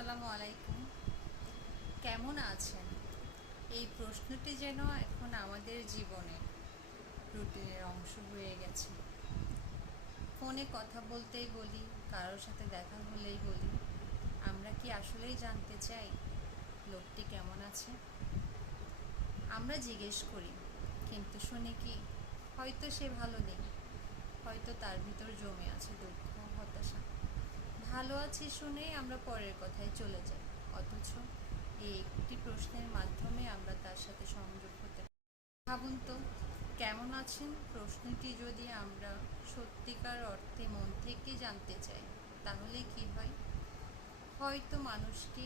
আসসালামু আলাইকুম। কেমন আছেন? এই প্রশ্নটি যেন এখন আমাদের জীবনে রুটিনের অংশ হয়ে গেছে। ফোনে কথা বলতেই বলি, কারোর সাথে দেখা হলেই বলি, আমরা কি আসলেই জানতে চাই লোকটি কেমন আছে? আমরা জিজ্ঞেস করি, কিন্তু শুনি কি হয়তো সে ভালো নেই, হয়তো তার ভিতর জমে আছে দুঃখ, হতাশা। ভালো আছি শুনেই আমরা পরের কথায় চলে যাই, অথচ এই একটি প্রশ্নের মাধ্যমে আমরা তার সাথে সংযোগ হতে পারি। ভাবুন তো, কেমন আছেন প্রশ্নটি যদি আমরা সত্যিকার অর্থে মন থেকে জানতে চাই, তাহলে কি হয়? হয়তো মানুষটি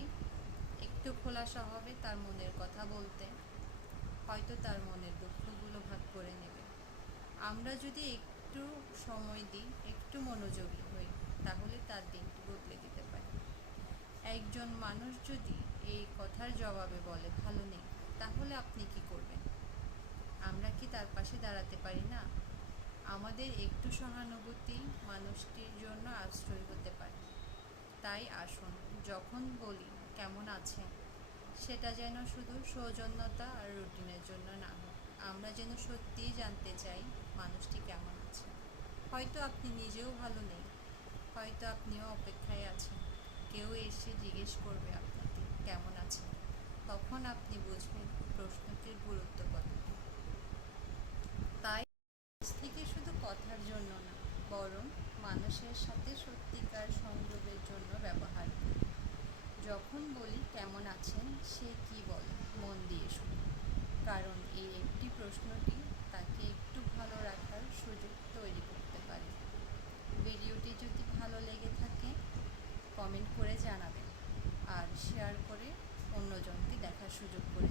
একটু খোলাসা হবে তার মনের কথা বলতে, হয়তো তার মনের দুঃখগুলো ভাগ করে নেবে। আমরা যদি একটু সময় দিই, একটু মনোযোগী হই, তাহলে তার দিনটি বদলে দিতে পারি। একজন মানুষ যদি এই কথার জবাবে বলে ভালো নেই, তাহলে আপনি কি করবেন? আমরা কি তার পাশে দাঁড়াতে পারি না? আমাদের একটু সহানুভূতি মানুষটির জন্য আশ্রয় হতে পারে। তাই আসুন, যখন বলি কেমন আছেন, সেটা যেন শুধু সৌজন্যতা আর রুটিনের জন্য না হোক। আমরা যেন সত্যিই জানতে চাই মানুষটি কেমন আছে। হয়তো আপনি নিজেও ভালো নেই, হয়তো আপনিও অপেক্ষায় আছেন কেউ এসে জিজ্ঞেস করবে আপনাকে কেমন আছেন। তখন আপনি বুঝবেন প্রশ্নটির গুরুত্ব কতটা। তাই আজ থেকে শুধু কথার জন্য না, বরং মানুষের সাথে সত্যিকার সংযোগের জন্য ব্যবহার করি। যখন বলি কেমন আছেন, সে কি বলে মন দিয়ে শুনি, কারণ এই একটি প্রশ্নটি তাকে একটু ভালো রাখার সুযোগ তৈরি করতে পারে। ভিডিওটি যদি ভালো লেগে থাকে, কমেন্ট করে জানাবেন আর শেয়ার করে অন্যজনকে দেখার সুযোগ করে